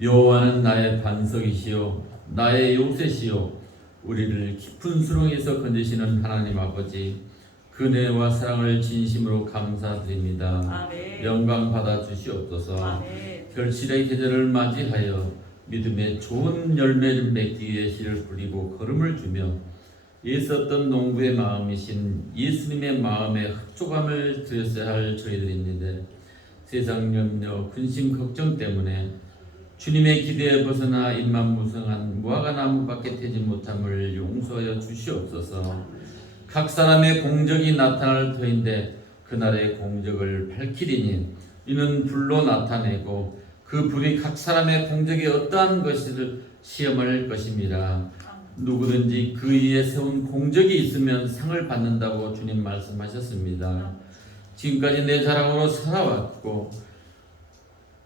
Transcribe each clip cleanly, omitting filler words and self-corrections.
여호와는 나의 반석이시요 나의 요새시요 우리를 깊은 수렁에서 건지시는 하나님 아버지, 그네와 사랑을 진심으로 감사드립니다. 아멘. 영광 받아 주시옵소서. 아멘. 결실의 계절을 맞이하여 믿음의 좋은 열매를 맺기 위해 씨를 뿌리고 걸음을 주며 애썼던 농부의 마음이신 예수님의 마음에 흡족함을 드렸어야 할 저희들입니다. 세상 염려, 근심, 걱정 때문에 주님의 기대에 벗어나 입만 무성한 무화과 나무밖에 되지 못함을 용서하여 주시옵소서. 각 사람의 공적이 나타날 터인데 그날의 공적을 밝히리니 이는 불로 나타내고 그 불이 각 사람의 공적이 어떠한 것을 시험할 것입니다. 누구든지 그 위에 세운 공적이 있으면 상을 받는다고 주님 말씀하셨습니다. 지금까지 내 자랑으로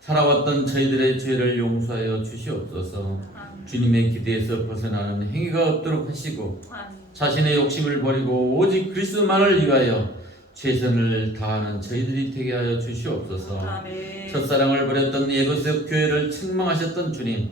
살아왔던 저희들의 죄를 용서하여 주시옵소서. 주님의 기대에서 벗어나는 행위가 없도록 하시고 자신의 욕심을 버리고 오직 그리스도만을 위하여 최선을 다하는 저희들이 되게 하여 주시옵소서. 아멘. 첫사랑을 버렸던 에베소 교회를 책망하셨던 주님,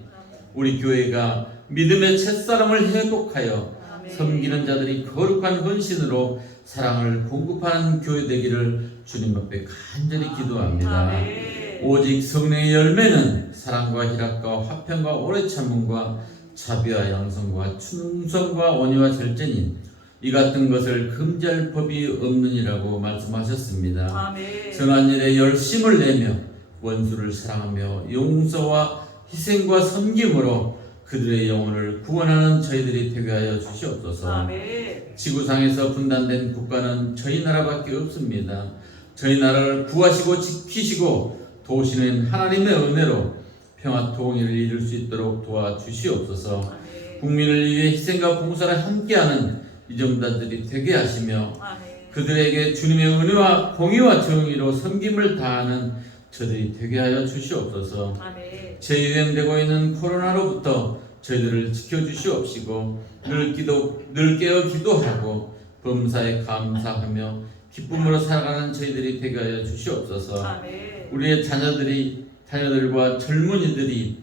우리 교회가 믿음의 첫사랑을 회복하여 아멘. 섬기는 자들이 거룩한 헌신으로 사랑을 공급하는 교회 되기를 주님 앞에 간절히 기도합니다. 아멘. 오직 성령의 열매는 사랑과 희락과 화평과 오래 참음과 자비와 양성과 충성과 온유와 절제니 이 같은 것을 금지할 법이 없느니라고 말씀하셨습니다. 아멘. 선한 일에 열심을 내며 원수를 사랑하며 용서와 희생과 섬김으로 그들의 영혼을 구원하는 저희들이 되게 하여 주시옵소서. 아멘. 지구상에서 분단된 국가는 저희 나라밖에 없습니다. 저희 나라를 구하시고 지키시고 도우시는 하나님의 은혜로 평화 통일을 이룰 수 있도록 도와주시옵소서. 아멘. 국민을 위해 희생과 봉사를 함께하는 이정자들이 되게 하시며 아멘. 그들에게 주님의 은혜와 공의와 정의로 섬김을 다하는 저들이 되게 하여 주시옵소서. 아멘. 재유행되고 있는 코로나로부터 저희들을 지켜주시옵시고 늘 깨어 기도하고 범사에 감사하며 기쁨으로 살아가는 저희들이 되게 하여 주시옵소서. 아멘. 우리의 자녀들과 젊은이들이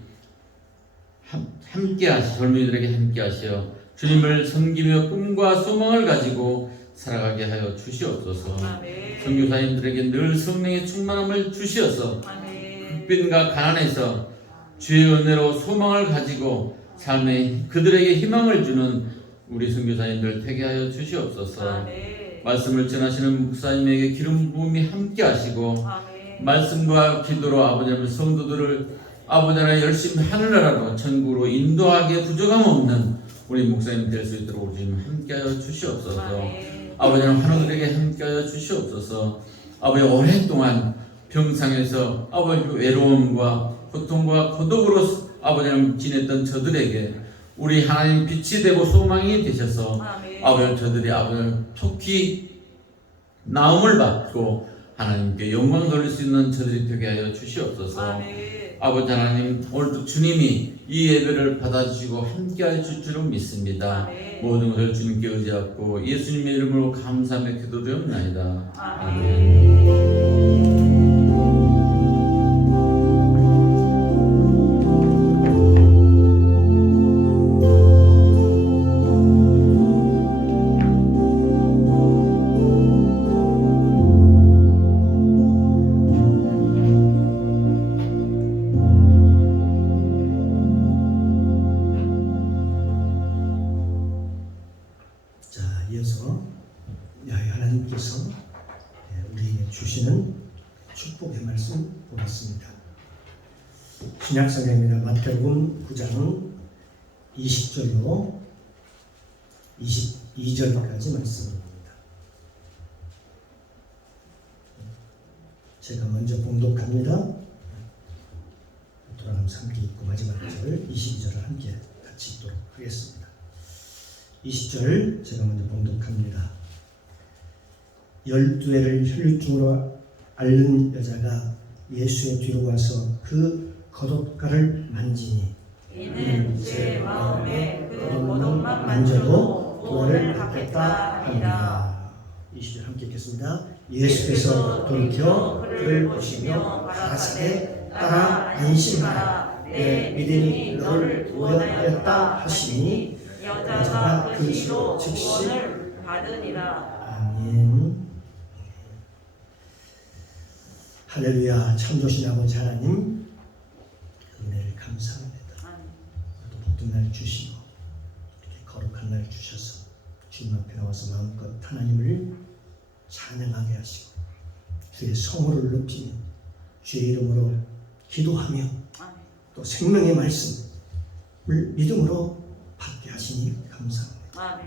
젊은이들에게 함께 하시어 주님을 섬기며 꿈과 소망을 가지고 살아가게 하여 주시옵소서. 아멘. 선교사님들에게 늘 성령의 충만함을 주시어서 아멘. 흑빈과 가난에서 주의 은혜로 소망을 가지고 삶에 그들에게 희망을 주는 우리 선교사님들 되게 하여 주시옵소서. 아멘. 말씀을 전하시는 목사님에게 기름 부음이 함께 하시고 아멘. 말씀과 기도로 아버지의 성도들을 아버지나 열심히 하늘나라로 천국으로 인도하게 부족함 없는 우리 목사님 될 수 있도록 주님 함께하여 주시옵소서. 아멘. 아버지는 환우들에게 함께하여 주시옵소서. 아버지 오랫동안 병상에서 아버지 외로움과 고통과 고독으로 아버지는 지냈던 저들에게 우리 하나님 빛이 되고 소망이 되셔서 아멘. 아버지 저들이 아버지 속히 나음을 받고 하나님께 영광 돌릴 수 있는 저들이 되게 하여 주시옵소서. 아멘. 아버지 하나님, 오늘도 주님이 이 예배를 받아주시고 함께하여 줄 줄을 믿습니다. 아멘. 모든 것을 주님께 의지하고 예수님의 이름으로 감사하며 기도드리옵나이다. 아멘. 이어서 야훼 하나님께서 우리에게 주시는 축복의 말씀 보겠습니다. 신약성경입니다. 마태복음 9장 20절로 22절까지 말씀입니다. 제가 먼저 봉독합니다. 돌아가면서 함께 읽고 마지막 절 22절을 함께 같이 읽도록 하겠습니다. 20절 제가 먼저 봉독합니다. 12해를 혈루증으로 앓는 여자가 예수의 뒤로 와서 그 겉옷가를 만지니 이는 제 마음에 그 겉옷만 만져도 구원을 받겠다 하니라. 20절 함께 읽겠습니다. 예수께서 돌이켜 그를 보시며 가라사대 따라 안심하라. 내 믿음이 너를 구원하였다 하시니 여자가 그 시로 구원을 받으니라. 아멘. 할렐루야. 참 좋으신 아버지 하나님, 은혜를 감사합니다. 또 복된 날 주시고 이렇게 거룩한 날 주셔서 주님 앞에 나와서 마음껏 하나님을 찬양하게 하시고 주의 성호를 높이며 주의 이름으로 기도하며 또 생명의 말씀을 믿음으로 받게 하시니 감사합니다.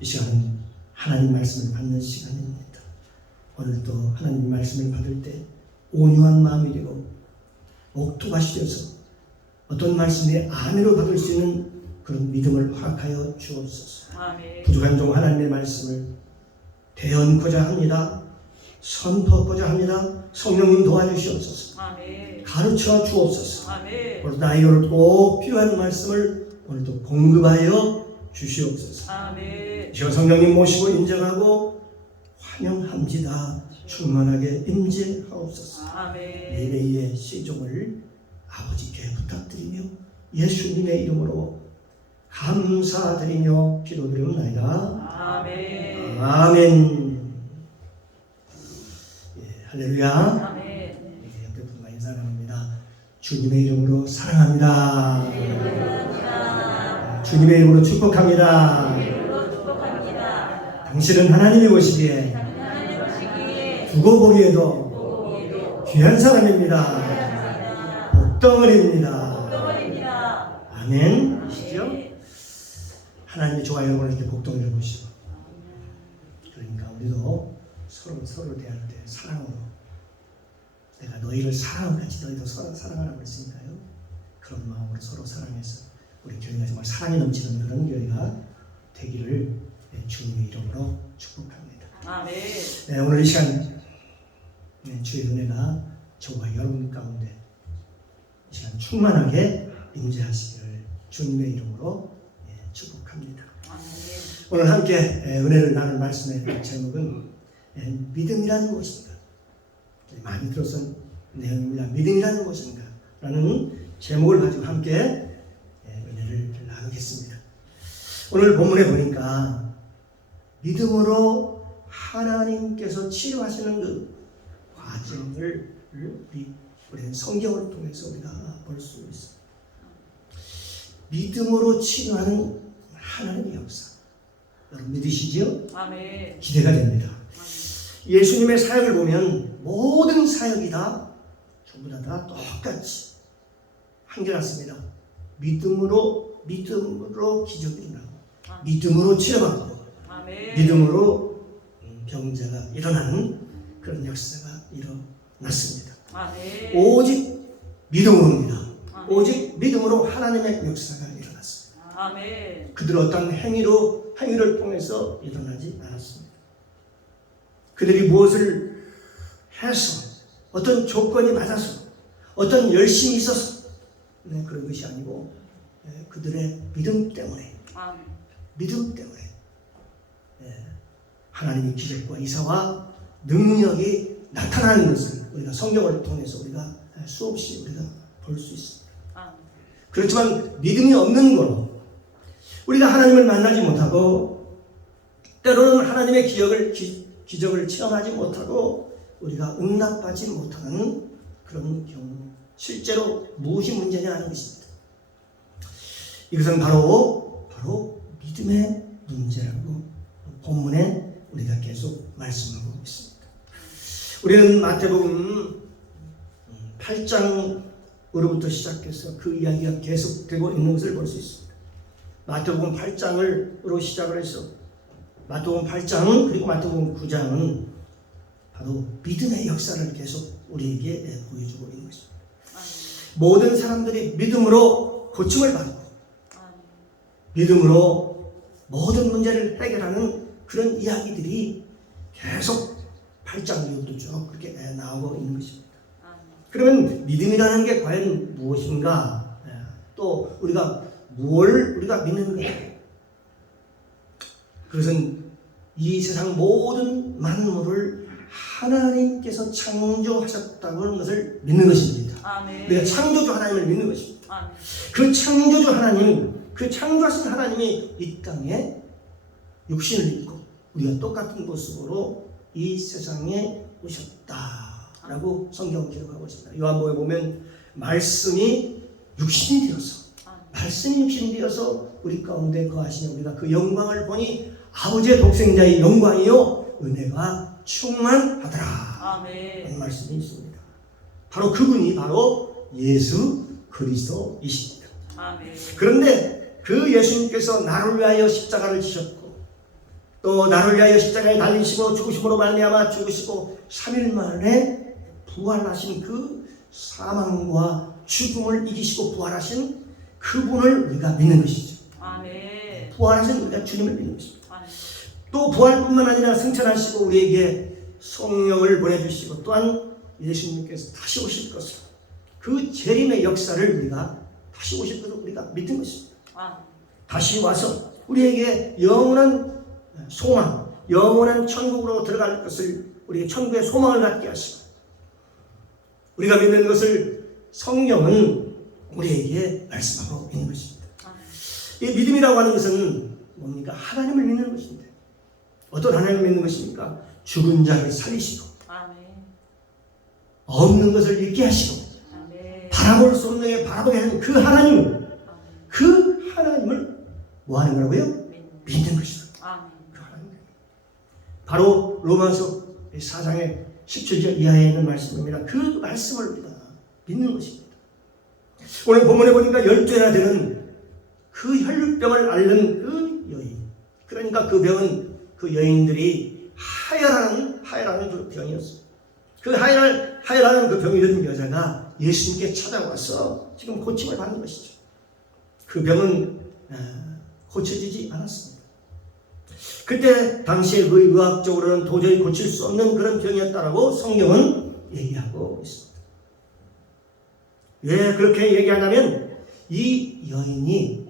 이 시간은 하나님 말씀을 받는 시간입니다. 오늘도 하나님 말씀을 받을 때 온유한 마음이 되고 옥토가 시려서 어떤 말씀에 아멘으로 받을 수 있는 그런 믿음을 허락하여 주옵소서. 부족한 종 하나님의 말씀을 대언코자 합니다. 선포하고자 합니다. 성령님 도와주시옵소서. 가르쳐 주옵소서. 오늘 나이를 꼭 필요한 말씀을 오늘도 공급하여 주시옵소서. 이시간 성령님 모시고 인정하고 환영합니다. 충만하게 임재하옵소서. 예배의 시종을 아버지께 부탁드리며 예수님의 이름으로 감사드리며 기도드리옵나이다. 아멘. 예, 할렐루야. 옆에 분 많이 사랑합니다. 주님의 이름으로 사랑합니다. 주님의 이름으로 축복합니다. 당신은 하나님이 보시기에 두고 보기에도 귀한 사람입니다. 복덩어리입니다. 아멘. 아시죠? 하나님이 좋아요. 여러분을 이렇게 복덩이를 보시고, 그러니까 우리도 서로를 대할 때 사랑으로, 내가 너희를 사랑한 같이 너희도 서로 사랑하라고 했으니까요. 그런 마음으로 서로 사랑해서 우리 교회가 정말 사랑이 넘치는 그런 교회가 되기를 주님의 이름으로 축복합니다. 네, 오늘 이 시간 주의 은혜가 저와 여러분 가운데 이 시간 충만하게 임재하시기를 주님의 이름으로 축복합니다. 오늘 함께 은혜를 나눌 말씀의 제목은 믿음이란 무엇인가? 많이 들었던 내용입니다. 믿음이란 무엇인가? 라는 제목을 가지고 함께 은혜를 나누겠습니다. 오늘 본문에 보니까 믿음으로 하나님께서 치료하시는 그 과정을 우리는 성경을 통해서 우리가 볼 수 있습니다. 믿음으로 치료하는 하나님의 역사. 여러분 믿으시죠? 기대가 됩니다. 예수님의 사역을 보면 모든 사역이 다 전부 다 똑같이 한결같습니다. 믿음으로 기적이 일어나고, 믿음으로 치료받고, 믿음으로 병자가 일어나는 그런 역사가 일어났습니다. 오직 믿음으로입니다. 오직 믿음으로 하나님의 역사가 일어났습니다. 그들은 어떤 행위를 통해서 일어나지 않았습니다. 그들이 무엇을 해서, 어떤 조건이 맞아서, 어떤 열심이 있어서 그런 것이 아니고 그들의 믿음 때문에 하나님의 기적과 이사와 능력이 나타나는 것을 우리가 성경을 통해서 우리가 수없이 우리가 볼 수 있습니다. 그렇지만 믿음이 없는 거로 우리가 하나님을 만나지 못하고, 때로는 하나님의 기적을 체험하지 못하고 우리가 응답받지 못하는 그런 경우, 실제로 무엇이 문제냐 하는 것입니다. 이것은 바로 믿음의 문제라고 본문에 우리가 계속 말씀하고 있습니다. 우리는 마태복음 8장으로부터 시작해서 그 이야기가 계속되고 있는 것을 볼 수 있습니다. 마태복음 8장으로 시작을 해서 마태복음 8장 그리고 마태복음 9장은 바로 믿음의 역사를 계속 우리에게 보여주고 있는 것입니다. 모든 사람들이 믿음으로 고침을 받고 믿음으로 모든 문제를 해결하는 그런 이야기들이 계속 8장 이후부터 쭉 그렇게 나오고 있는 것입니다. 그러면 믿음이라는 게 과연 무엇인가? 또 우리가 뭘 우리가 믿는가? 그것은 이 세상 모든 만물을 하나님께서 창조하셨다고 하는 것을 믿는 것입니다. 우리가 창조주 하나님을 믿는 것입니다. 아멘. 그 창조주 하나님, 그 창조하신 하나님이 이 땅에 육신을 입고 우리가 똑같은 모습으로 이 세상에 오셨다라고 성경은 기록하고 있습니다. 요한복음에 보면 말씀이 육신이 되어서 말씀이 육신이 되어서 우리 가운데 거하시는 우리가 그 영광을 보니 아버지의 독생자의 영광이요 은혜가 충만하더라. 아멘. 라는 말씀이 있습니다. 바로 그분이 바로 예수 그리스도이십니다. 아멘. 그런데 그 예수님께서 나를 위하여 십자가를 지셨고 또 나를 위하여 십자가에 달리시고 죽으심으로 말미암아 죽으시고 3일 만에 부활하신 그 사망과 죽음을 이기시고 부활하신 그분을 우리가 믿는 것이죠. 아멘. 부활하신 우리가 주님을 믿는 것입니다. 아멘. 또 부활뿐만 아니라 승천하시고 우리에게 성령을 보내주시고 또한 예수님께서 다시 오실 것을 그 재림의 역사를 우리가 다시 오실 것을 우리가 믿는 것입니다. 아멘. 다시 와서 우리에게 영원한 소망, 영원한 천국으로 들어갈 것을 우리에게 천국의 소망을 갖게 하시고 우리가 믿는 것을 성경은 우리에게 말씀하고 있는 것입니다. 이 믿음이라고 하는 것은 뭡니까? 하나님을 믿는 것인데 어떤 하나님을 믿는 것입니까? 죽은 자를 살리시고 아멘. 없는 것을 있게 하시고 아멘. 바라볼 수 없는 게 바라보게 하는 그 하나님, 그 하나님을 뭐 하는 거라고요? 믿는 것이다. 아멘. 그 하나님. 바로 로마서 4장의 17절 이하에 있는 말씀입니다. 그 말씀을 우리가 믿는 것입니다. 오늘 본문에 보니까 12회나 되는 그 혈육병을 앓는 그 여인, 그러니까 그 병은 그 여인들이 하혈하는 그 병이었어요. 그 하혈하는 그 병이 든 여자가 예수님께 찾아와서 지금 고침을 받는 것이죠. 그 병은 고쳐지지 않았습니다. 그때 당시에 그 의학적으로는 도저히 고칠 수 없는 그런 병이었다라고 성경은 얘기하고 있습니다. 왜 그렇게 얘기하냐면 이 여인이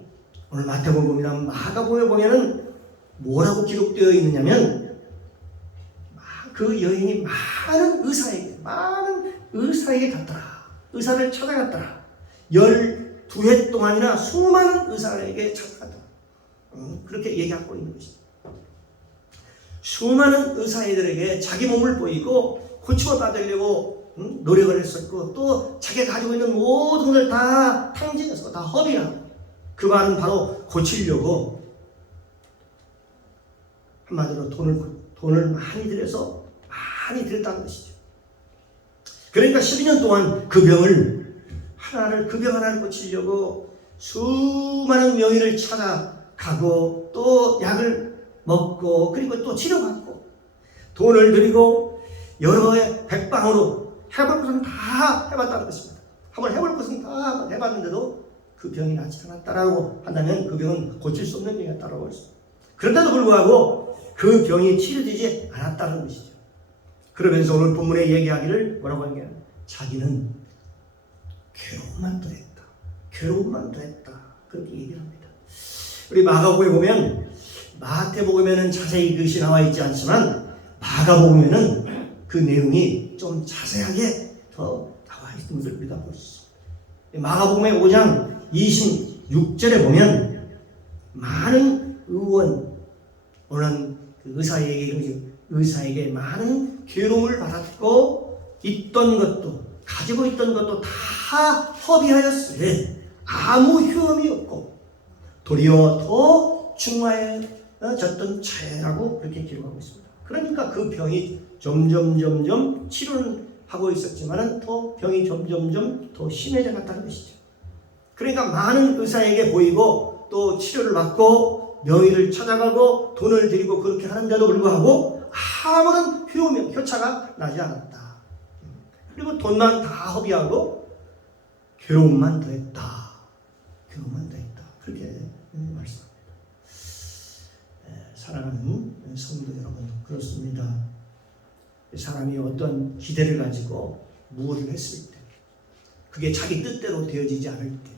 오늘 마태복음이나 마가복음에 보면은 뭐라고 기록되어 있느냐면 그 여인이 많은 의사에게 갔더라. 의사를 찾아갔더라. 12해 동안이나 수많은 의사에게 찾아갔더라. 그렇게 얘기하고 있는 것입니다. 수많은 의사애들에게 자기 몸을 보이고 고침을 받으려고 노력을 했었고 또 자기가 가지고 있는 모든 것을 다 탕진해서 다 허비하고 그 말은 바로 고치려고 한마디로 돈을 많이 들였다는 것이죠. 그러니까 12년 동안 그 병을 그 병 하나를 고치려고 수많은 명의를 찾아가고 또 약을 먹고 그리고 또 치료받고 돈을 들이고 여러 해 백방으로 해볼 것은 다 해봤다는 것입니다. 한번 해볼 것은 다 해봤는데도 그 병이 낫지 않았다라고 한다면 그 병은 고칠 수 없는 병이었다라고 했습니다. 그런데도 불구하고 그 병이 치료되지 않았다는 것이죠. 그러면서 오늘 본문에 얘기하기를 뭐라고 하냐? 자기는 괴로움만 더했다. 괴로움만 더했다. 그렇게 얘기를 합니다. 우리 마가복음에 보면 마태복음에는 자세히 그것이 나와 있지 않지만 마가복음에는 그 내용이 좀 자세하게 더 나와 있는 것을 우리가 볼 수 있습니다. 마가복음의 5장 26절에 보면 많은 오는 그 의사에게 많은 괴로움을 받았고 가지고 있던 것도 다 허비하였으되 아무 효험이 없고 도리어 더 중하여졌던 채라고 그렇게 기록하고 있습니다. 그러니까 그 병이 점점 치료는 하고 있었지만 더 병이 점점 더 심해져 갔다는 것이죠. 그러니까 많은 의사에게 보이고 또 치료를 받고 명의를 찾아가고 돈을 들이고 그렇게 하는데도 불구하고 아무런 효차가 나지 않았다. 그리고 돈만 다 허비하고 괴로움만 더했다. 그렇게 말씀합니다. 사랑하는 성도 여러분, 그렇습니다. 사람이 어떤 기대를 가지고 무엇을 했을 때 그게 자기 뜻대로 되어지지 않을 때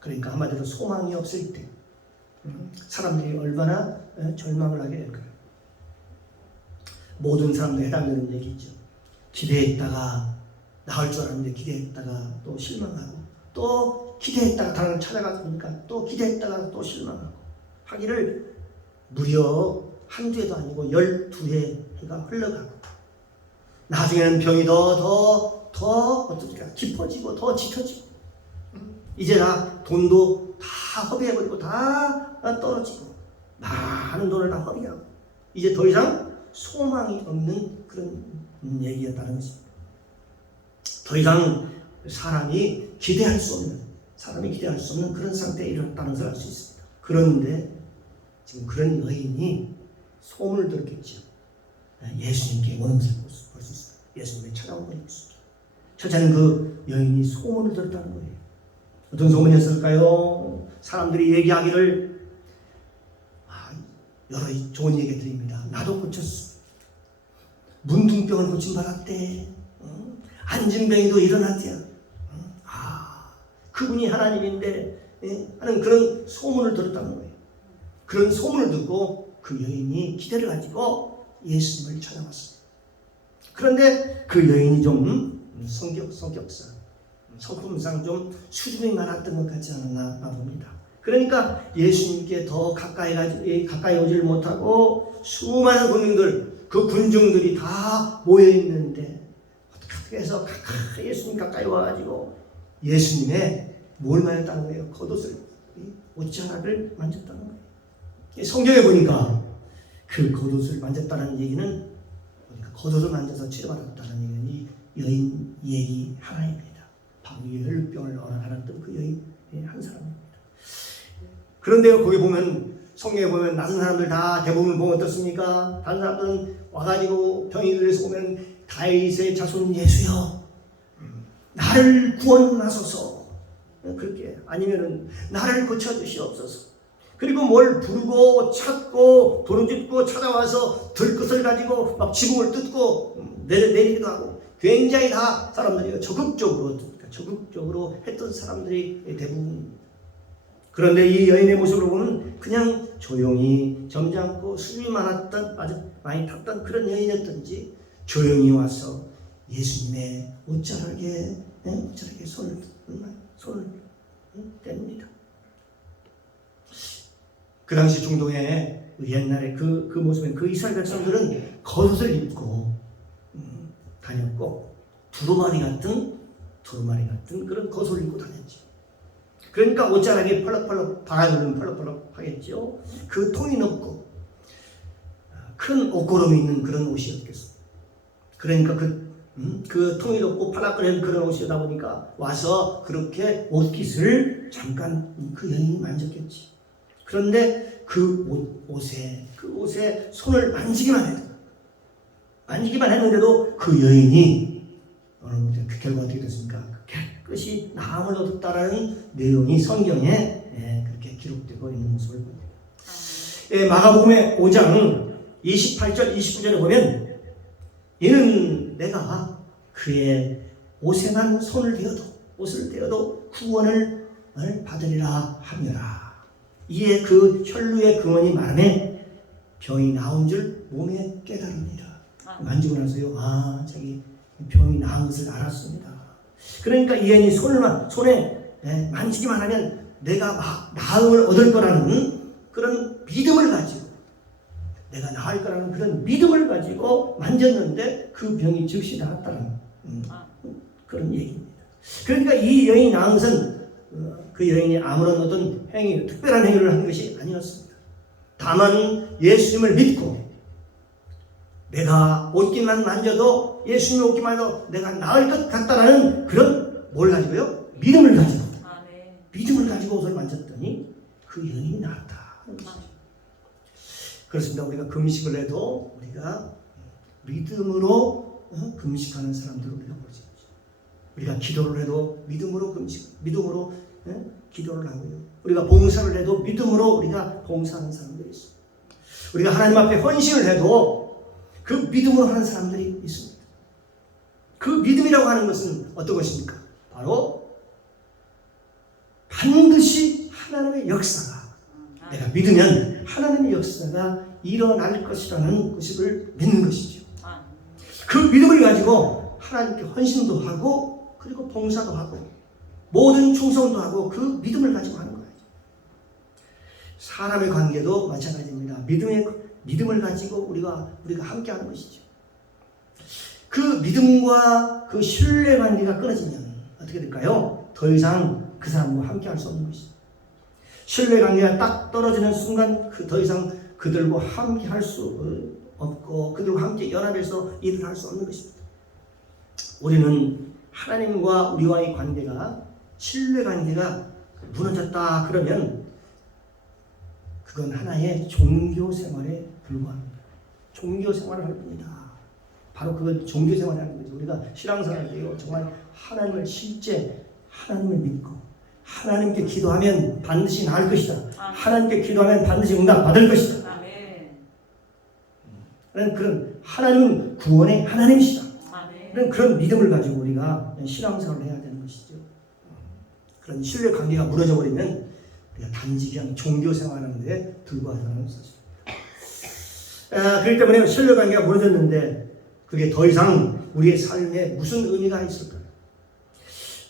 그러니까 한마디로 소망이 없을 때 사람들이 얼마나 절망을 하게 될까요? 모든 사람도 해당되는 얘기죠. 기대했다가 나을 줄 알았는데 기대했다가 또 실망하고 또 기대했다가 다른 찾아가니까 또 기대했다가 또 실망하고 하기를 무려 한두 해도 아니고 12해 해가 흘러가고 나중에는 병이 더 어떻게 깊어지고 더 짙어지고 이제 다 돈도 다 허비해버리고 다 떨어지고 많은 돈을 다 허비하고 이제 더 이상 소망이 없는 그런 얘기였다는 것입니다. 더 이상 사람이 기대할 수 없는 그런 상태에 이르렀다는 것을 알 수 있습니다. 그런데 지금 그런 여인이 소문을 들었겠죠. 예수님께 오는 것을 볼 수 있습니다. 예수님이 찾아온 것을 볼 수 있습니다. 첫째는 그 여인이 소문을 들었다는 거예요. 어떤 소문이었을까요? 사람들이 얘기하기를 여러 좋은 얘기 드립니다. 나도 고쳤어. 문둥병을 고침받았대. 안진뱅이도 일어났대요. 그분이 하나님인데 하는 그런 소문을 들었다는 거예요. 그런 소문을 듣고 그 여인이 기대를 가지고 예수님을 찾아왔어요. 그런데 그 여인이 좀 성격상 성품상 좀 수줍음이 많았던 것 같지 않았나 봅니다. 그러니까 예수님께 더 가까이 오지를 못하고 수많은 군중들이 다 모여 있는데 어떻게 해서 예수님 가까이 와가지고 예수님의 뭘 만졌다는 거예요? 겉옷을, 옷자락을 만졌다는 거예요. 성경에 보니까 그 겉옷을 만졌다는 얘기는 겉옷을 만져서 치료받았다는 얘기는 이 여인 얘기 하나입니다. 바로 이 혈루병을 앓았던 그 여인 한 사람입니다. 그런데 거기 보면 성경에 보면 다른 사람들 다 대부분 보면 어떻습니까? 다른 사람들은 와가지고 병이 들려서 보면 다윗의 자손 예수여 나를 구원하소서 그렇게 아니면은 나를 고쳐주시옵소서. 그리고 뭘 부르고 찾고 부르짖고 찾아와서 들것을 가지고 막 지붕을 뜯고 내리기도 하고 굉장히 다 사람들이 적극적으로 했던 사람들이 대부분. 그런데 이 여인의 모습을 보면 그냥 조용히 점잖고 수줍음이 많았던 아주 많이 탔던 그런 여인이었던지 조용히 와서 예수님의 옷자락에 손을 뗍니다. 그 당시 중동의 옛날에 그 모습에 그 이스라엘 백성들은 겉옷을 입고 다녔고 두루마리 같은 그런 겉옷을 입고 다녔죠. 그러니까 옷자락이 펄럭펄럭 바람을 펄럭펄럭 하겠죠. 그 통이 높고 큰 옷고름이 있는 그런 옷이었겠습니다. 그러니까 그 통이 높고 팔락거리는 그런 옷이다 보니까 와서 그렇게 옷깃을 잠깐 그 여인이 만졌겠지. 그런데 그 옷에 손을 만지기만 했는데도 그 여인이 여러분 그 결과 어떻게 됐습니까? 깨끗이 나음을 얻었다라는 내용이 성경에 그렇게 기록되고 있는 모습을 봅니다. 마가복음의 5장 28절 29절에 보면 이는 내가 그의 옷에만 옷을 대어도 구원을 받으리라 하느라. 이에 그 혈루의 근원이 말하매 병이 나온 줄 몸에 깨달으니라. 만지고 나서요, 자기 병이 나은 것을 알았습니다. 그러니까 이 여인이 손에 만지기만 하면 내가 막 나음을 얻을 거라는 그런 믿음을 가지고 내가 나을 거라는 그런 믿음을 가지고 만졌는데 그 병이 즉시 나았다는 그런 얘기입니다. 그러니까 이 여인이 나은 것은 그 여인이 아무런 어떤 특별한 행위를 한 것이 아니었습니다. 다만 예수님을 믿고 내가 옷깃만 만져도 예수님의 옷깃만 만져도 내가 나을 것 같다라는 그런 뭘 가지고요? 믿음을 가지고 옷을 만졌더니 그 여인이 나았다. 그렇습니다. 우리가 금식을 해도 우리가 믿음으로 금식하는 사람들을 우리가 보지. 우리가 기도를 해도 믿음으로 믿음으로 기도를 하고요. 우리가 봉사를 해도 믿음으로 우리가 봉사하는 사람들이 있습니다. 우리가 하나님 앞에 헌신을 해도 그 믿음으로 하는 사람들이 있습니다. 그 믿음이라고 하는 것은 어떤 것입니까? 바로 반드시 하나님의 역사가 내가 믿으면 하나님의 역사가 일어날 것이라는 것을 믿는 것이죠. 그 믿음을 가지고 하나님께 헌신도 하고 그리고 봉사도 하고 모든 충성도 하고 그 믿음을 가지고 하는 거예요. 사람의 관계도 마찬가지입니다. 믿음을 가지고 우리가 함께하는 것이죠. 그 믿음과 그 신뢰 관계가 끊어지면 어떻게 될까요? 더 이상 그 사람과 함께할 수 없는 것이죠. 신뢰 관계가 딱 떨어지는 순간 더 이상 그들과 함께할 수 없고 그들과 함께 연합해서 일을 할 수 없는 것입니다. 우리는 하나님과 우리와의 관계가 신뢰 관계가 무너졌다 그러면 그건 하나의 종교 생활에 불과합니다. 종교 생활을 할 뿐이다. 바로 그건 종교 생활을 하는 거죠. 우리가 신앙생활 때요 정말 하나님을 실제 하나님을 믿고 하나님께 기도하면 반드시 나을 것이다. 하나님께 기도하면 반드시 응답 받을 것이다. 그런 하나님은 구원의 하나님이시다. 그런 믿음을 가지고 우리가 신앙생활을 해야 되는 것이죠. 그런 신뢰 관계가 무너져 버리면 우리가 단지 그냥 종교 생활하는 데 불과하다는 사실. 그렇기 때문에 신뢰 관계가 무너졌는데 그게 더 이상 우리의 삶에 무슨 의미가 있을까요?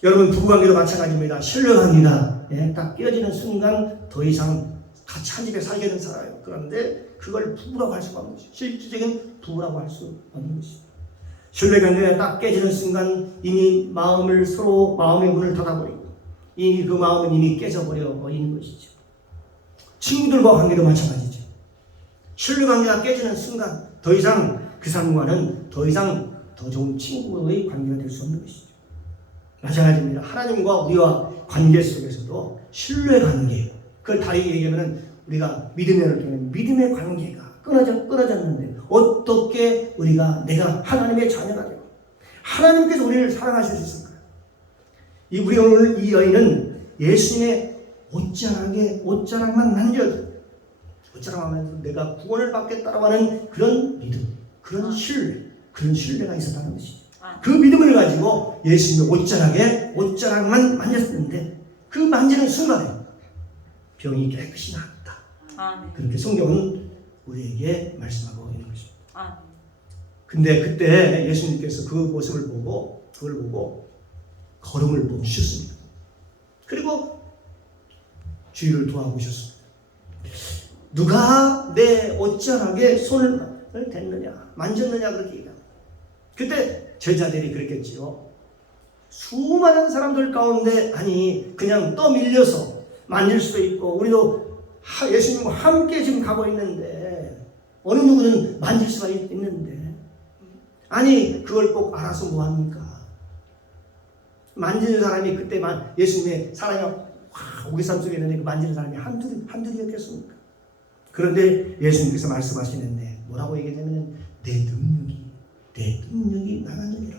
여러분 부부관계도 마찬가지입니다. 신뢰 관계가 딱 깨어지는 순간 더 이상 같이 한 집에 살게는 살아요. 그런데 그걸 부부라고 할 수가 없는 것이죠. 실질적인 부부라고 할 수 없는 것이죠. 신뢰 관계가 딱 깨지는 순간 이미 서로 마음의 문을 닫아버리고 이미 그 마음은 이미 깨져버려 있는 것이죠. 친구들과 관계도 마찬가지죠. 신뢰 관계가 깨지는 순간 더 이상 그 사람과는 더 이상 더 좋은 친구의 관계가 될 수 없는 것이죠. 마찬가지입니다. 하나님과 우리와 관계 속에서도 신뢰 관계, 그걸 다르게 얘기하면 우리가 믿음의 관계가 끊어졌는데 어떻게 내가 하나님의 자녀가 되고 하나님께서 우리를 사랑하실 수 있을까요? 우리 오늘 이 여인은 예수님의 옷자락만 만져도 옷자락만 내가 구원을 받겠다라고 하는 그런 믿음, 그런 신뢰가 있었다는 것이죠. 그 믿음을 가지고 예수님의 옷자락만 만졌는데 그 만지는 순간에 병이 깨끗이 나았다. 그렇게 성경은 우리에게 말씀하고 있는 것입니다. 근데 그때 예수님께서 그 모습을 보고 그걸 보고 걸음을 멈추셨습니다. 그리고 주의를 도와보셨습니다. 누가 내 옷자락에 손을 댔느냐 만졌느냐 그렇게 얘기합니다. 그때 제자들이 그랬겠지요. 수많은 사람들 가운데 그냥 떠밀려서 만질 수도 있고 우리도 예수님과 함께 지금 가고 있는데 어느 누구는 만질 수가 있는데 그걸 꼭 알아서 뭐합니까? 만지는 사람이 그때만 예수님의 사랑이 오기삼 속에 있는데 그 만지는 사람이 한둘이었겠습니까? 그런데 예수님께서 말씀하시는데 뭐라고 얘기하냐면 내 능력이 나가느니라.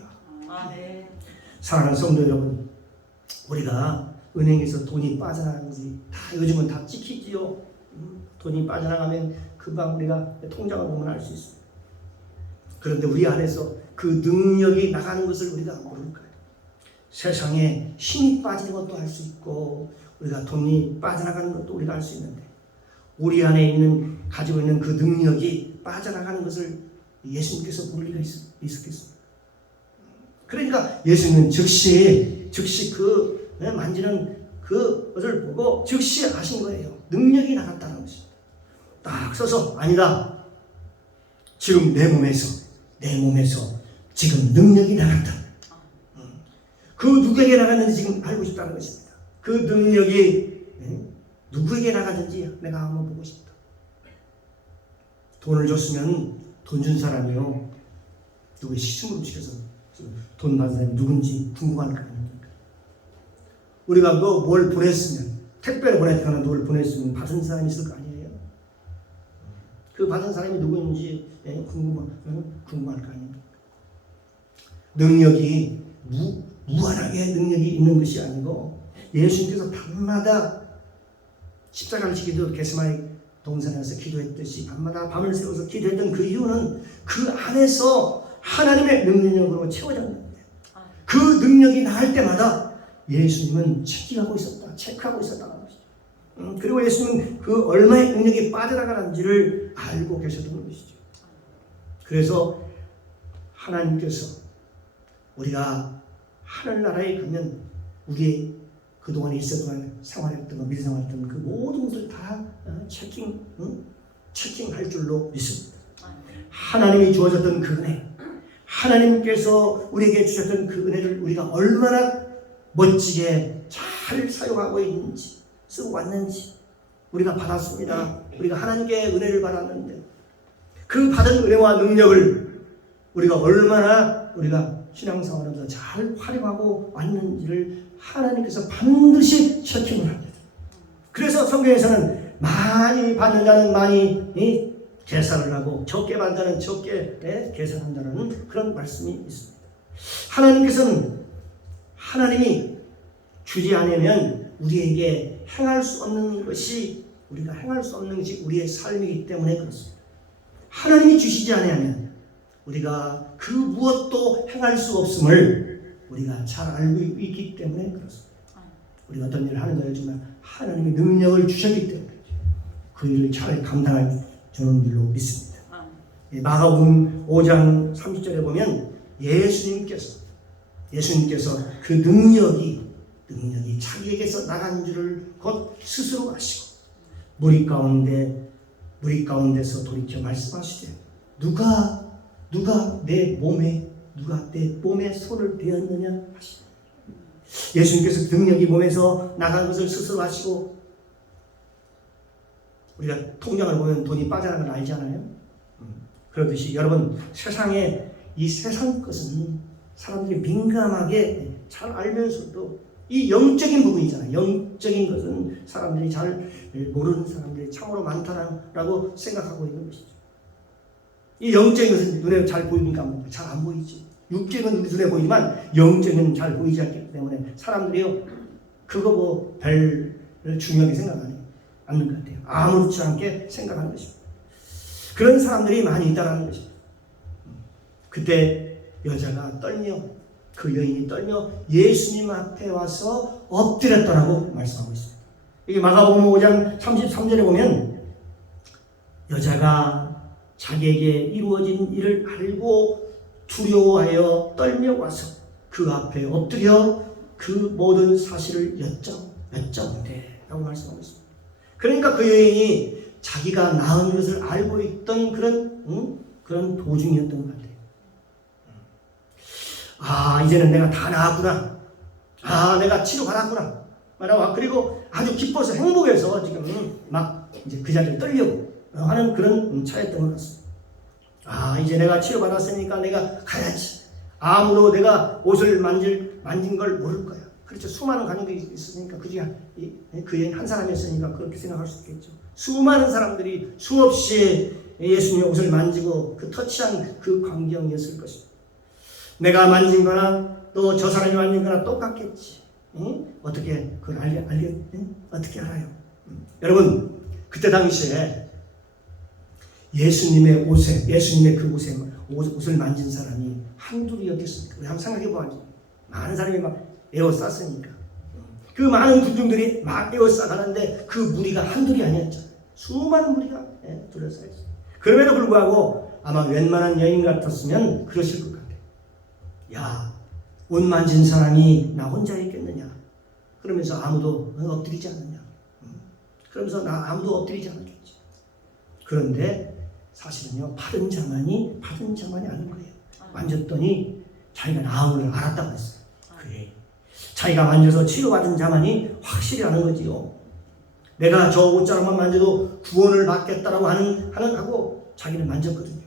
사랑하는 성도 여러분, 우리가 은행에서 돈이 빠져나가는지 요즘은 다 찍히지요. 돈이 빠져나가면 금방 우리가 통장을 보면 알 수 있습니다. 그런데 우리 안에서 그 능력이 나가는 것을 우리가 모를까요? 세상에 힘이 빠지는 것도 알 수 있고 우리가 돈이 빠져나가는 것도 우리가 알 수 있는데 우리 안에 가지고 있는 그 능력이 빠져나가는 것을 예수님께서 모를 리가 있었겠습니까? 그러니까 예수님은 즉시 그 만지는 그것을 보고 즉시 아신 거예요. 능력이 나갔다는 것입니다. 딱 서서 아니다. 지금 내 몸에서 지금 능력이 나갔다. 그 누구에게 나갔는지 지금 알고 싶다는 것입니다. 그 능력이 누구에게 나갔는지 내가 한번 보고 싶다. 돈을 줬으면 돈 준 사람이요 누구의 시중으로 시켜서 돈 받은 사람이 누군지 궁금할 거 아닙니까? 우리가 뭘 보냈으면 택배를 보냈거나 뭘 보냈으면 받은 사람이 있을 거 아니에요? 그 받은 사람이 누구인지 궁금할 거 아닙니까? 능력이 무한하게 능력이 있는 것이 아니고 예수님께서 밤마다 십자가를 지키듯 겟세마네 동산에서 기도했듯이 밤마다 밤을 새워서 기도했던 그 이유는 그 안에서 하나님의 능력으로 채워졌는데 그 능력이 나갈 때마다 예수님은 체크하고 있었다는 것이죠. 그리고 예수님은 그 얼마의 능력이 빠져나가는지를 알고 계셨던 것이죠. 그래서 하나님께서 우리가 하늘나라에 가면 우리의 그동안에 있었던 생활했던 거, 밀생활했던 그 모든 것을 다 체킹할 줄로 믿습니다. 하나님이 주어졌던 그 은혜, 하나님께서 우리에게 주셨던 그 은혜를 우리가 얼마나 멋지게 잘 사용하고 있는지, 쓰고 왔는지 우리가 받았습니다. 우리가 하나님께 은혜를 받았는데 그 받은 은혜와 능력을 우리가 얼마나 우리가 신앙생활에서 잘 활용하고 왔는지를 하나님께서 반드시 체킹을 합니다. 그래서 성경에서는 많이 받는 자는 많이 계산을 하고 적게 받는 자는 적게 계산한다는 그런 말씀이 있습니다. 하나님께서는 하나님이 주지 않으면 우리에게 행할 수 없는 것이 우리가 행할 수 없는 것이 우리의 삶이기 때문에 그렇습니다. 하나님이 주시지 않으면 우리가 그 무엇도 행할 수 없음을 우리가 잘 알고 있기 때문에 그렇습니다. 우리가 어떤 일을 하는 걸 알지만 하나님이 능력을 주셨기 때문에 그 일을 잘 감당할 주는 줄로 믿습니다. 마가복음 5장 30절에 보면 예수님께서 그 능력이 자기에게서 나간 줄을 곧 스스로 아시고 무리 가운데서 돌이켜 말씀하시되 누가 내 몸에 손을 대었느냐 하시니 예수님께서 그 능력이 몸에서 나간 것을 스스로 하시고 우리가 통장을 보면 돈이 빠져나가는 걸 알잖아요. 그렇듯이 여러분 이 세상 것은 사람들이 민감하게 잘 알면서도 이 영적인 부분이잖아요. 영적인 것은 사람들이 잘 모르는 사람들이 참으로 많다라고 생각하고 있는 것이죠. 이 영적인 것은 눈에 잘 보입니까? 잘 안 보이지. 육적인 눈에 보이지만 영적인 잘 보이지 않기 때문에 사람들이요 그거 별 중요하게 생각하지 않는 것 같아요. 아무렇지 않게 생각하는 것입니다. 그런 사람들이 많이 있다는 것입니다. 그때 여자가 떨며 그 여인이 떨며 예수님 앞에 와서 엎드렸더라고 말씀하고 있습니다. 이게 마가복음 5장 33절에 보면 여자가 자기에게 이루어진 일을 알고 두려워하여 떨며 와서 그 앞에 엎드려 그 모든 사실을 여쭤보되 라고 말씀하고 있습니다. 그러니까 그 여인이 자기가 낳은 것을 알고 있던 그런 도중이었던 것 같아요. 이제는 내가 다 나았구나. 내가 치료받았구나. 그리고 아주 기뻐서 행복해서 지금 막 이제 그 자리를 떨려고 하는 그런 차였던 것 같습니다. 이제 내가 치료받았으니까 내가 가야지. 아무도 내가 옷을 만진 걸 모를 거야. 그렇죠. 수많은 가족들이 있으니까 그 여인 한 사람이었으니까 그렇게 생각할 수 있겠죠. 수많은 사람들이 수없이 예수님의 옷을 만지고 그 터치한 그 광경이었을 것입니다. 내가 만진 거나 또 저 사람이 만진 거나 똑같겠지. 어떻게 그걸 어떻게 알아요? 여러분 그때 당시에 예수님의 그 옷을 만진 사람이 한둘이었겠습니까? 우리 한번 생각해 보아요. 많은 사람이 막 에워쌌으니까 그 많은 군중들이 막 에워싸가는데 그 무리가 한둘이 아니었죠. 수많은 무리가 둘러싸여 있어요. 그럼에도 불구하고 아마 웬만한 여인 같았으면 그러실 것 같아요. 야, 옷 만진 사람이 나 혼자 있겠느냐? 그러면서 아무도 엎드리지 않느냐? 그러면서 아무도 엎드리지 않았겠지. 그런데 사실은요, 받은 자만이 아는 거예요. 만졌더니 자기가 나음을 알았다고 했어요. 그게 자기가 만져서 치료받은 자만이 확실히 아는 거지요. 내가 저 옷자락만 만져도 구원을 받겠다라고 하고 자기는 만졌거든요.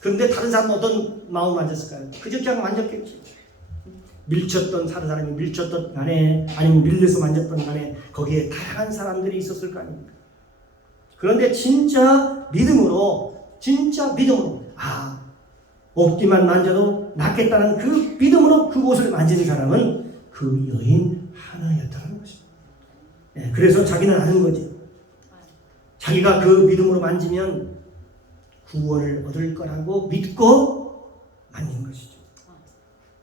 그런데 다른 사람은 어떤 마음을 만졌을까요? 그저 그냥 만졌겠지. 다른 사람이 밀쳤던 간에 아니면 밀려서 만졌던 간에 거기에 다양한 사람들이 있었을 거 아닙니까? 그런데 진짜 믿음으로 옷기만 만져도 낫겠다는 그 믿음으로 그 옷을 만지는 사람은 그 여인 하나였다는 것입니다. 그래서 자기는 아는 거지. 자기가 그 믿음으로 만지면 구원을 얻을 거라고 믿고 만진 것이죠.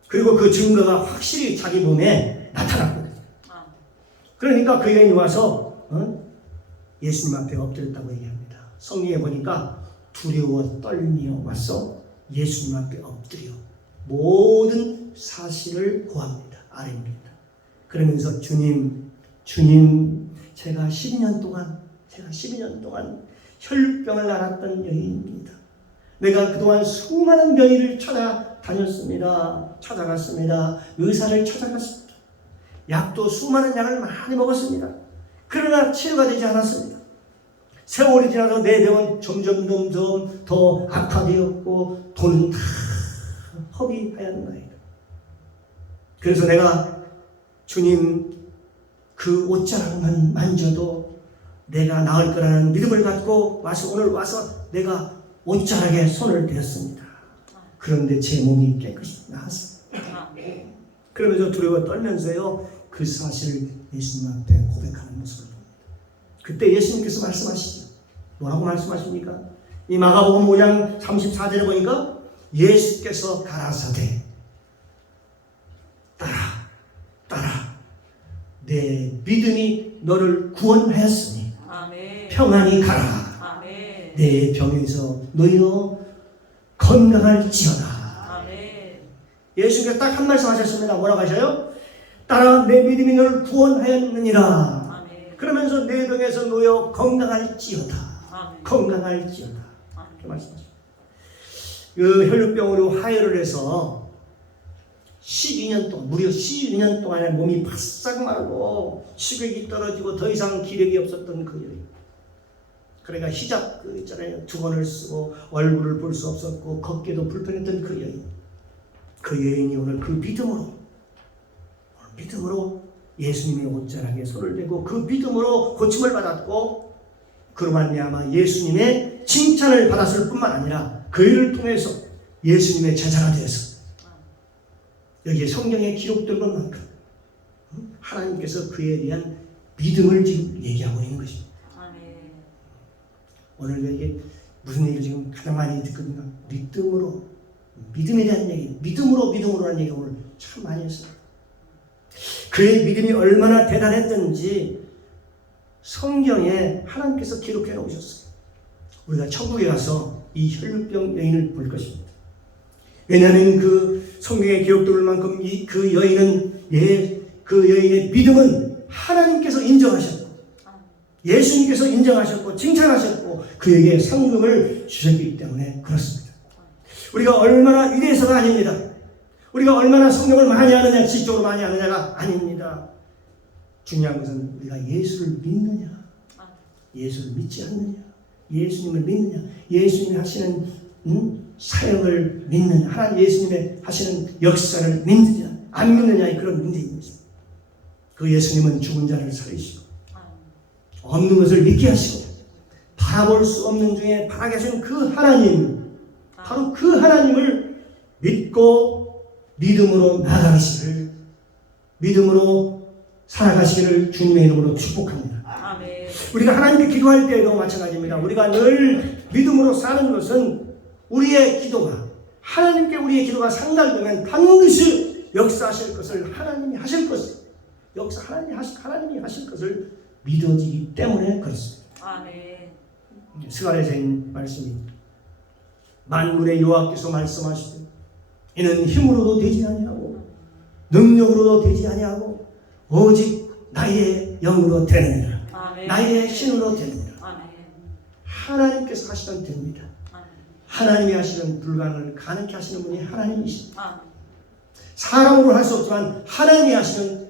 그리고 그 증거가 확실히 자기 몸에 나타났거든요. 그러니까 그 여인이 와서 예수님 앞에 엎드렸다고 얘기합니다. 성경에 보니까 두려워 떨며 와서 예수님 앞에 엎드려 모든 사실을 고합니다. 아뢰입니다. 그러면서 주님, 제가 12년 동안 혈육병을 앓았던 여인입니다. 내가 그동안 수많은 병의를 찾아갔습니다. 의사를 찾아갔습니다. 약도 수많은 약을 많이 먹었습니다. 그러나 치료가 되지 않았습니다. 세월이 지나서 내 병은 점점 더 악화되었고 돈은 다 허비하였나이다. 그래서 내가 주님 그 옷자락만 만져도 내가 나을 거라는 믿음을 갖고 오늘 와서 내가 옷자락에 손을 대었습니다. 그런데 제 몸이 깨끗이 나았습니다. 그러면서 두려워 떨면서요 그 사실을 예수님 앞에 고백하는 모습을 봅니다. 그때 예수님께서 말씀하시죠. 뭐라고 말씀하십니까? 이 마가복음 5장 34절에 보니까 예수께서 가라사대 따라 내 믿음이 너를 구원하였으니 아멘. 평안히 가라. 아멘. 내 병에서 너희로 건강할지어다. 아멘. 예수님께서 딱 한 말씀 하셨습니다. 뭐라고 하셔요? 따라 내 믿음이 너를 구원하였느니라. 아멘. 그러면서 내 병에서 놓여 건강할지어다. 아멘. 건강할지어다. 아멘. 이렇게 말씀하십니다. 그 혈육병으로 하혈을 해서 12년 동안, 무려 12년 동안에 몸이 바싹 마르고 식욕이 떨어지고 더 이상 기력이 없었던 그 여인. 그러니까 히잡 그 있잖아요. 두건을 쓰고 얼굴을 볼 수 없었고 걷기도 불편했던 그 여인. 그 여인이 오늘 그 믿음으로 예수님의 옷자락에 손을 대고 그 믿음으로 고침을 받았고 그로 말미암아 예수님의 칭찬을 받았을 뿐만 아니라 그 일을 통해서 예수님의 제자가 되어서 여기에 성경에 기록된 것만큼 하나님께서 그에 대한 믿음을 지금 얘기하고 있는 것입니다. 아멘. 오늘 여기에 무슨 얘기를 지금 가장 많이 듣거든요. 믿음에 대한 얘기, 믿음으로라는 얘기를 오늘 참 많이 했어요. 그의 믿음이 얼마나 대단했던지 성경에 하나님께서 기록해 놓으셨어요. 우리가 천국에 가서 이 혈육병 여인을 볼 것입니다. 왜냐하면 그 성경에 기록될 만큼 그 여인의 믿음은 하나님께서 인정하셨고 예수님께서 인정하셨고 칭찬하셨고 그에게 상급을 주셨기 때문에 그렇습니다. 우리가 얼마나 위대해서가 아닙니다. 우리가 얼마나 성경을 많이 아느냐, 지적으로 많이 아느냐가 아닙니다. 중요한 것은 우리가 예수를 믿느냐, 예수를 믿지 않느냐, 예수님을 믿느냐, 예수님이 하시는 사역을 믿느냐, 하나님 예수님의 하시는 역사를 믿느냐, 안 믿느냐의 그런 문제인 것입니다. 그 예수님은 죽은 자를 살리시고 없는 것을 믿게 하시고 바라볼 수 없는 중에 바라계신 그 하나님, 바로 그 하나님을 믿고 믿음으로 나아가시기를, 믿음으로 살아가시기를 주님의 이름으로 축복합니다. 아멘. 우리가 하나님께 기도할 때에도 마찬가지입니다. 우리가 늘 믿음으로 사는 것은 우리의 기도가, 하나님께 우리의 기도가 상달되면 반드시 역사하실 것을 하나님이 하실 것을, 하나님이 하실 것을 믿어지기 때문에 그렇습니다. 아멘. 스가랴서인 말씀이 만군의 여호와께서 말씀하시되 이는 힘으로도 되지 아니하고 능력으로도 되지 아니하고 오직 나의 영으로 되느니라. 아멘. 나의 신으로 되느니라. 아멘. 하나님께서 하시면 됩니다. 아멘. 하나님이 하시는 불가능을 가능케 하시는 분이 하나님이십니다. 아멘. 사람으로 할 수 없지만 하나님이 하시면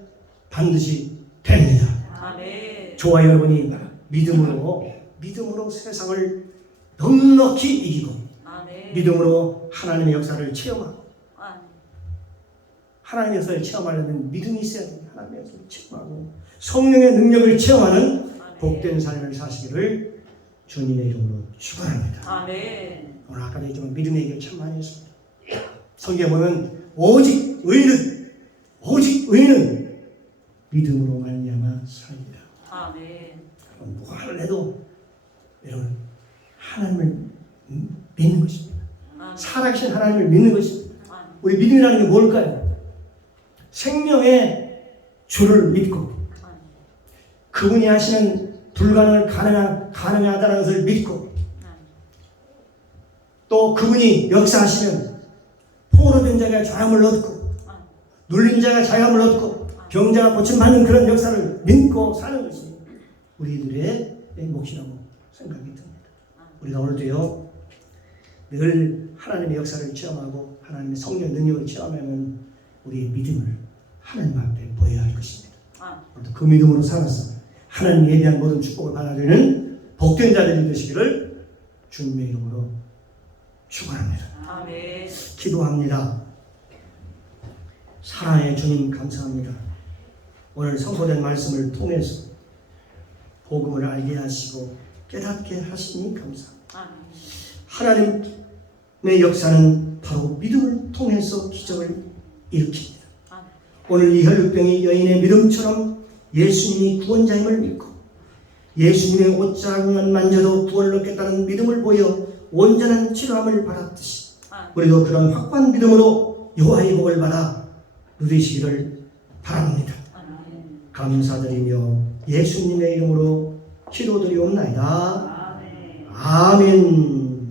반드시 됩니다. 아멘. 저와 여러분이 믿음으로 세상을 넉넉히 이기고 아멘. 믿음으로 하나님의 역사를 체험하고, 아멘. 하나님의 역사를 체험하려면 믿음이 있어야 됩니다. 하나님의 역사를 체험하고 성령의 능력을 체험하는 복된 삶을 사시기를 주님의 이름으로 축원합니다. 아멘. 오늘 아까도 얘기했지만 믿음의 얘기를 참 많이 했습니다. 성경에 보면 오직 의인은 믿음으로 말미암아 살리라. 아멘. 무엇을 해도 여러분 하나님을 믿는 것입니다. 살아계신 하나님을 믿는 것입니다. 우리 믿음이라는 게 뭘까요? 생명의 주를 믿고 그분이 하시는 불가능을 가능하다는 것을 믿고 또 그분이 역사하시면 포로된 자가 자유함을 얻고 눌린 자가 자유함을 얻고 병자가 고침받는 그런 역사를 믿고 사는 것이 우리들의 몫이라고 생각이 듭니다. 우리가 오늘도요 늘 하나님의 역사를 체험하고 하나님의 성령 능력을 체험하면 우리의 믿음을 하나님 앞에 보여야 할 것입니다. 오늘도 그 믿음으로 살아서 하나님 예비한 모든 축복을 받아들이는 복된 자들이 되시기를 주님의 이름으로 축원합니다. 아멘. 기도합니다. 사랑의 주님 감사합니다. 오늘 선포된 말씀을 통해서 복음을 알게 하시고 깨닫게 하시니 감사합니다. 아멘. 하나님의 역사는 바로 믿음을 통해서 기적을 일으킵니다. 아멘. 오늘 이 혈육병이 여인의 믿음처럼 예수님이 구원자임을 믿고 예수님의 옷자락만 만져도 구원을 얻겠다는 믿음을 보여 온전한 치료함을 받았듯이 우리도 그런 확고한 믿음으로 여호와의 복을 받아 누리시기를 바랍니다. 아멘. 감사드리며 예수님의 이름으로 기도드리옵나이다. 아멘. 아멘.